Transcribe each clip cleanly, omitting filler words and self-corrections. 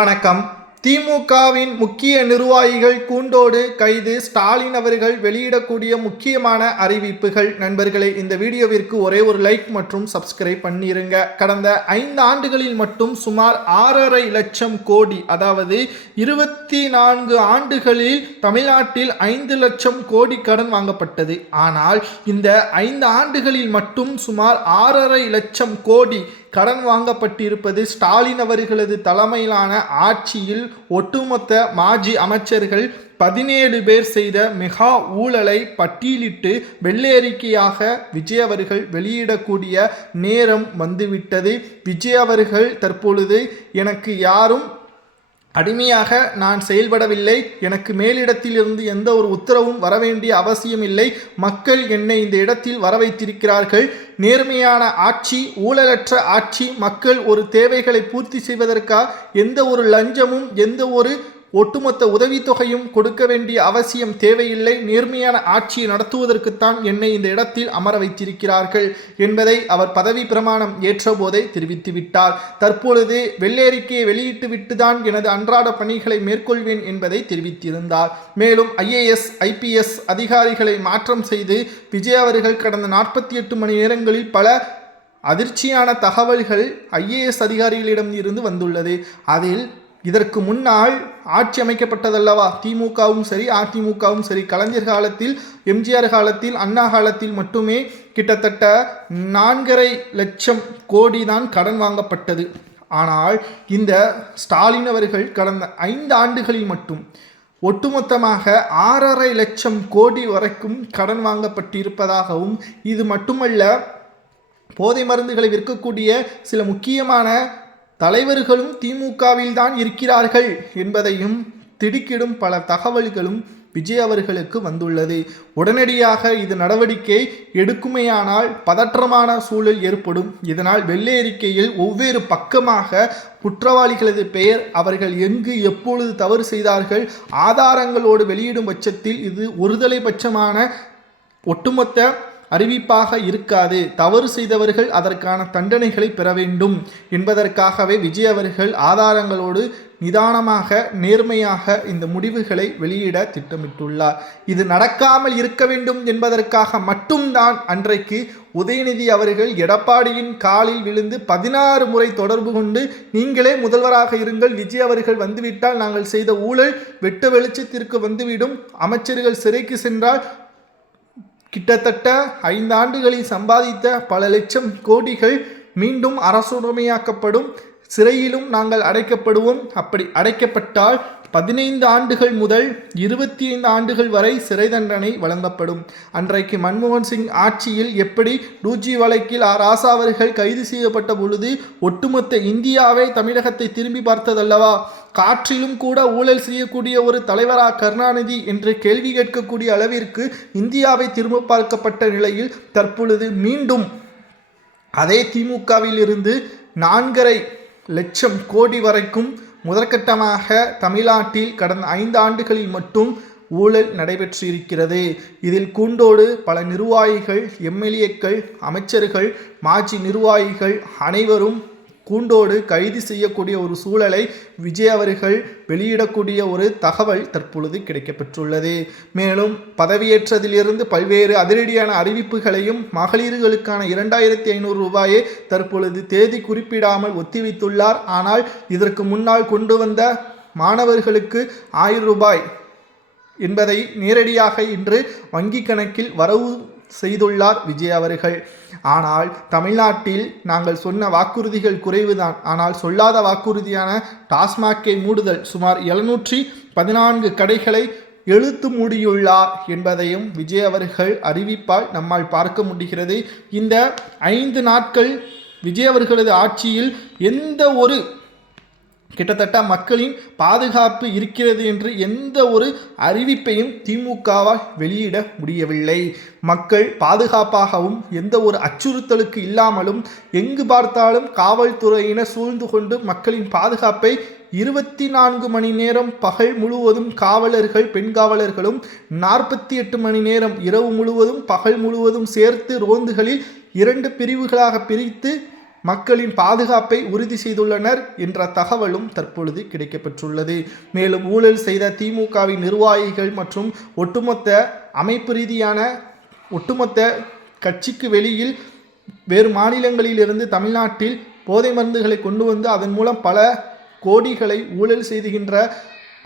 வணக்கம். திமுகவின் முக்கிய நிர்வாகிகள் கூண்டோடு கைது. ஸ்டாலின் அவர்கள் வெளியிடக்கூடிய முக்கியமான அறிவிப்புகள். நண்பர்களே, இந்த வீடியோவிற்கு ஒரே ஒரு லைக் மற்றும் சப்ஸ்கிரைப் பண்ணிருங்க. கடந்த 5 ஆண்டுகளில் மட்டும் சுமார் 6.5 லட்சம் கோடி, அதாவது 24 ஆண்டுகளில் தமிழ்நாட்டில் 5 லட்சம் கோடி கடன் வாங்கப்பட்டது. ஆனால் இந்த 5 ஆண்டுகளில் மட்டும் சுமார் 6.5 லட்சம் கோடி கடன் வாங்கப்பட்டிருப்பது ஸ்டாலின் அவர்களது தலைமையிலான ஆட்சியில் ஒட்டுமொத்த மாஜி அமைச்சர்கள் 17 பேர் செய்த மெகா ஊழலை பட்டியலிட்டு வெள்ளை அறிக்கையாக விஜய் அவர்கள் வெளியிடக்கூடிய நேரம் வந்துவிட்டது. விஜய் அவர்கள் தற்பொழுது எனக்கு யாரும் அடிமையாக நான் செயல்படவில்லை, எனக்கு மேலிடத்திலிருந்து எந்த ஒரு உத்தரவும் வரவேண்டிய அவசியம் இல்லை, மக்கள் என்னை இந்த இடத்தில் வர வைத்திருக்கிறார்கள், நேர்மையான ஆட்சி, ஊழலற்ற ஆட்சி, மக்கள் ஒரு தேவைகளை பூர்த்தி செய்வதற்காக எந்த ஒரு லஞ்சமும் எந்த ஒரு ஒட்டுமொத்த உதவித்தொகையும் கொடுக்க வேண்டிய அவசியம் தேவையில்லை, நேர்மையான ஆட்சியை நடத்துவதற்குத்தான் என்னை இந்த இடத்தில் அமர வைத்திருக்கிறார்கள் என்பதை அவர் பதவி பிரமாணம் ஏற்ற போதே தெரிவித்துவிட்டார். தற்பொழுது வெள்ளை அறிக்கையை வெளியிட்டு விட்டுதான் எனது அன்றாட பணிகளை மேற்கொள்வேன் என்பதை தெரிவித்திருந்தார். மேலும் IAS IPS அதிகாரிகளை மாற்றம் செய்து விஜய் அவர்கள் கடந்த 48 மணி நேரங்களில் பல அதிர்ச்சியான தகவல்கள் IAS அதிகாரிகளிடம் இருந்து வந்துள்ளது. அதில் இதற்கு முன்னால் ஆட்சி அமைக்கப்பட்டதல்லவா, திமுகவும் சரி அதிமுகவும் சரி, கலைஞர் காலத்தில், எம்ஜிஆர் காலத்தில், அண்ணா காலத்தில் மட்டுமே கிட்டத்தட்ட 4.5 லட்சம் கோடி தான் கடன் வாங்கப்பட்டது. ஆனால் இந்த ஸ்டாலின் அவர்கள் கடந்த 5 ஆண்டுகளில் மட்டும் ஒட்டுமொத்தமாக 6.5 லட்சம் கோடி வரைக்கும் கடன் வாங்கப்பட்டிருப்பதாகவும், இது மட்டுமல்ல, போதை மருந்துகளை விற்கக்கூடிய சில முக்கியமான தலைவர்களும் திமுகவில் தான் இருக்கிறார்கள் என்பதையும் திடுக்கிடும் பல தகவல்களும் விஜய் அவர்களுக்கு வந்துள்ளது. உடனடியாக இது நடவடிக்கை எடுக்குமையானால் பதற்றமான சூழல் ஏற்படும். இதனால் வெள்ளை அறிக்கையில் ஒவ்வொரு பக்கமாக குற்றவாளிகளது பெயர், அவர்கள் எங்கு எப்பொழுது தவறு செய்தார்கள் ஆதாரங்களோடு வெளியிடும் பட்சத்தில் இது ஒருதலை பட்சமான ஒட்டுமொத்த அறிவிப்பாக இருக்காது. தவறு செய்தவர்கள் அதற்கான தண்டனைகளை பெற வேண்டும் என்பதற்காகவே விஜய் அவர்கள் ஆதாரங்களோடு நிதானமாக நேர்மையாக இந்த முடிவுகளை வெளியிட திட்டமிட்டுள்ளார். இது நடக்காமல் இருக்க வேண்டும் என்பதற்காக மட்டும்தான் அன்றைக்கு உதயநிதி அவர்கள் எடப்பாடியின் காலில் விழுந்து 16 முறை தொடர்பு கொண்டு, நீங்களே முதல்வராக இருங்கள், விஜய் அவர்கள் வந்துவிட்டால் நாங்கள் செய்த ஊழல் வெட்ட வெளிச்சத்திற்கு வந்துவிடும், அமைச்சர்கள் சிறைக்கு சென்றால் கிட்டத்தட்ட 5 ஆண்டுகளில் சம்பாதித்த பல லட்சம் கோடிகள் மீண்டும் அரசுடைமையாக்கப்படும், சிறையிலும் நாங்கள் அடைக்கப்படுவோம், அப்படி அடைக்கப்பட்டால் 15 ஆண்டுகள் முதல் 25 ஆண்டுகள் வரை சிறை தண்டனை வழங்கப்படும். அன்றைக்கு மன்மோகன் சிங் ஆட்சியில் எப்படி 2G வழக்கில் ராசா அவர்கள் கைது செய்யப்பட்ட பொழுது ஒட்டுமொத்த இந்தியாவை தமிழகத்தை திரும்பி பார்த்ததல்லவா, காற்றிலும் கூட ஊழல் செய்யக்கூடிய ஒரு தலைவரா கருணாநிதி என்று கேள்வி கேட்கக்கூடிய அளவிற்கு இந்தியாவை திரும்ப பார்க்கப்பட்ட நிலையில் தற்பொழுது மீண்டும் அதே திமுகவில் இருந்து 4.5 லட்சம் கோடி வரைக்கும் முதற்கட்டமாக தமிழ்நாட்டில் கடந்த 5 ஆண்டுகளில் மட்டும் ஊழல் நடைபெற்றிருக்கிறது. இதில் கூண்டோடு பல நிர்வாகிகள், MLAக்கள், அமைச்சர்கள், மாஜி நிர்வாகிகள் அனைவரும் கூண்டோடு கைது செய்யக்கூடிய ஒரு சூழலை விஜய் அவர்கள் வெளியிடக்கூடிய ஒரு தகவல் தற்பொழுது கிடைக்கப்பெற்றுள்ளது. மேலும் பதவியேற்றதிலிருந்து பல்வேறு அதிரடியான அறிவிப்புகளையும், மகளிர்களுக்கான 2500 ரூபாயை தற்பொழுது தேதி குறிப்பிடாமல் ஒத்திவைத்துள்ளார். ஆனால் இதற்கு முன்னால் கொண்டு வந்த மாணவர்களுக்கு 1000 ரூபாய் என்பதை நேரடியாக இன்று வங்கி கணக்கில் வரவு செய்துள்ளார் விஜய் அவர்கள். ஆனால் தமிழ்நாட்டில் நாங்கள் சொன்ன வாக்குறுதிகள் குறைவுதான், ஆனால் சொல்லாத வாக்குறுதியான டாஸ்மாகை மூடுதல், சுமார் 714 கடைகளை இழுத்து மூடியுள்ளார் என்பதையும் விஜய் அவர்கள் அறிவிப்பால் நம்மால் பார்க்க முடிகிறது. இந்த 5 நாட்கள் விஜய் அவர்களது ஆட்சியில் எந்த ஒரு கிட்டத்தட்ட மக்களின் பாதுகாப்பு இருக்கிறது என்று எந்த ஒரு அறிவிப்பையும் திமுகவால் வெளியிட முடியவில்லை. மக்கள் பாதுகாப்பாகவும் எந்த ஒரு அச்சுறுத்தலுக்கு இல்லாமலும் எங்கு பார்த்தாலும் காவல்துறையினர் சூழ்ந்து கொண்டு மக்களின் பாதுகாப்பை 24 மணி நேரம் பகல் முழுவதும் காவலர்கள், பெண் காவலர்களும் 48 மணி நேரம் இரவு முழுவதும் பகல் முழுவதும் சேர்த்து ரோந்துகளில் 2 பிரிவுகளாக பிரித்து மக்களின் பாதுகாப்பை உறுதி செய்துள்ளனர் என்ற தகவலும் தற்பொழுது கிடைக்கப்பெற்றுள்ளது. மேலும் ஊழல் செய்த திமுகவின் நிர்வாகிகள் மற்றும் ஒட்டுமொத்த அமைப்பு ரீதியான ஒட்டுமொத்த கட்சிக்கு வெளியில் வேறு மாநிலங்களிலிருந்து தமிழ்நாட்டில் போதை மருந்துகளை கொண்டு வந்து அதன் மூலம் பல கோடிகளை ஊழல் செய்துகின்ற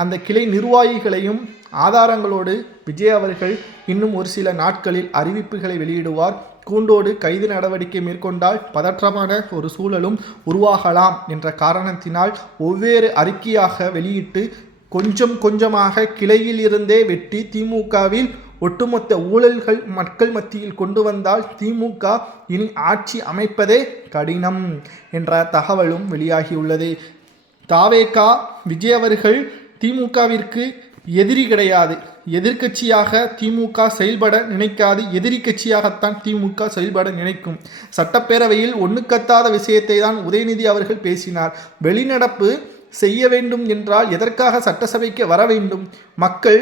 அந்த கிளை நிர்வாகிகளையும் ஆதாரங்களோடு விஜய் அவர்கள் இன்னும் ஒரு சில நாட்களில் அறிவிப்புகளை வெளியிடுவார். கூண்டோடு கைது நடவடிக்கை மேற்கொண்டால் பதற்றமான ஒரு சூழலும் உருவாகலாம் என்ற காரணத்தினால் ஒவ்வொரு அறிக்கையாக வெளியிட்டு கொஞ்சம் கொஞ்சமாக கிளையில் இருந்தே வெட்டி திமுகவில் ஒட்டுமொத்த ஊழல்கள் மக்கள் மத்தியில் கொண்டு வந்தால் திமுக இனி ஆட்சி அமைப்பதே கடினம் என்ற தகவலும் வெளியாகியுள்ளது. தாவேகா விஜய் அவர்கள் திமுகவிற்கு எதிரி கிடையாது. எதிர்க்கட்சியாக திமுக செயல்பட நினைக்காது. எதிரி கட்சியாகத்தான் திமுக செயல்பட நினைக்கும். சட்டப்பேரவையில் ஒண்ணுக்கத்தாத விஷயத்தை தான் உதயநிதி அவர்கள் பேசினார். வெளிநடப்பு செய்ய வேண்டும் என்றால் எதற்காக சட்டசபைக்கு வர வேண்டும்? மக்கள்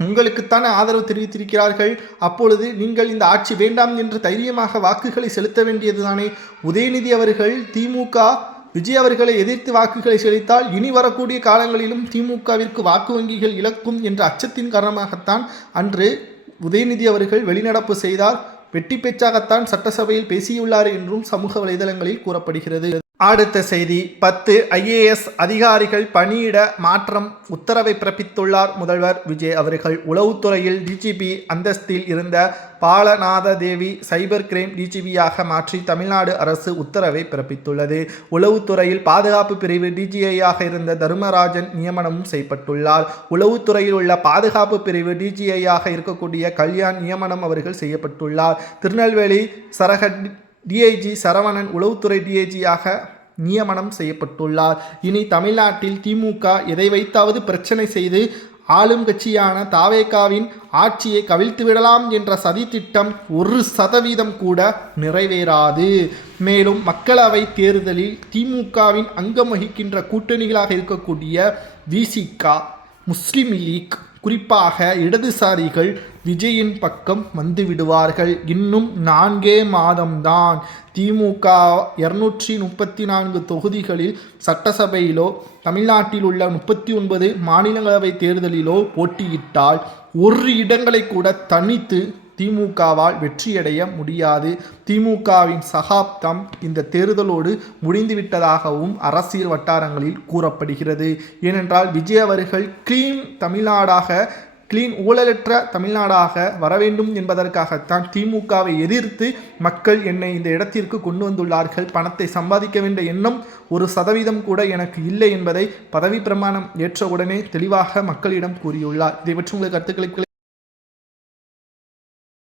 உங்களுக்குத்தானே ஆதரவு தெரிவித்திருக்கிறார்கள். அப்பொழுது நீங்கள் இந்த ஆட்சி வேண்டாம் என்று தைரியமாக வாக்குகளை செலுத்த வேண்டியதுதானே. உதயநிதி அவர்கள் திமுக விஜய் அவர்களை எதிர்த்து வாக்குகளை செலுத்தால் இனி வரக்கூடிய காலங்களிலும் திமுகவிற்கு வாக்கு வங்கிகள் இழக்கும் என்ற அச்சத்தின் காரணமாகத்தான் அன்று உதயநிதி அவர்கள் வெளிநடப்பு செய்தார். வெட்டி பேச்சாகத்தான் சட்டசபையில் பேசியுள்ளார் என்றும் சமூக வலைதளங்களில் கூறப்படுகிறது. அடுத்த செய்தி, 10 IAS அதிகாரிகள் பணியிட மாற்றம் உத்தரவை பிறப்பித்துள்ளார் முதல்வர் விஜய் அவர்கள். உளவுத்துறையில் டிஜிபி அந்தஸ்தில் இருந்த பாலநாத தேவி சைபர் கிரைம் டிஜிபியாக மாற்றி தமிழ்நாடு அரசு உத்தரவை பிறப்பித்துள்ளது. உளவுத்துறையில் பாதுகாப்பு பிரிவு டிஜிஐயாக இருந்த தர்மராஜன் நியமனமும் செய்யப்பட்டுள்ளார். உளவுத்துறையில் உள்ள பாதுகாப்பு பிரிவு டிஜிஐயாக இருக்கக்கூடிய கல்யாண் நியமனம் அவர்கள் செய்யப்பட்டுள்ளார். திருநெல்வேலி சரக டிஐஜி சரவணன் உளவுத்துறை டிஐஜியாக நியமனம் செய்யப்பட்டுள்ளார். இனி தமிழ்நாட்டில் திமுக எதை வைத்தாவது பிரச்சனை செய்து ஆளும் கட்சியான தாவேகாவின் ஆட்சியை கவிழ்த்து விடலாம் என்ற சதித்திட்டம் 1% கூட நிறைவேறாது. மேலும் மக்களவை தேர்தலில் திமுகவின் அங்கம் வகிக்கின்ற கூட்டணிகளாக இருக்கக்கூடிய விசிக, முஸ்லிம் லீக், குறிப்பாக இடதுசாரிகள் விஜயின் பக்கம் வந்து விடுவார்கள். இன்னும் 4 மாதம்தான். திமுக 234 தொகுதிகளில் சட்டசபையிலோ தமிழ்நாட்டில் உள்ள 39 மாநிலங்களவை தேர்தலிலோ போட்டியிட்டால் 1 இடங்களை கூட தனித்து திமுகவால் வெற்றியடைய முடியாது. திமுகவின் சகாப்தம் இந்த தேர்தலோடு முடிந்துவிட்டதாகவும் அரசியல் வட்டாரங்களில் கூறப்படுகிறது. ஏனென்றால் விஜய் அவர்கள் கிளீன் ஊழலற்ற தமிழ்நாடாக வர வேண்டும் என்பதற்காகத்தான் திமுகவை எதிர்த்து மக்கள் என்னை இந்த இடத்திற்கு கொண்டு வந்துள்ளார்கள். பணத்தை சம்பாதிக்க வேண்டிய எண்ணம் 1% கூட எனக்கு இல்லை என்பதை பதவி பிரமாணம் ஏற்ற உடனே தெளிவாக மக்களிடம் கூறியுள்ளார். இதை பற்றி உங்கள் கருத்துக்களை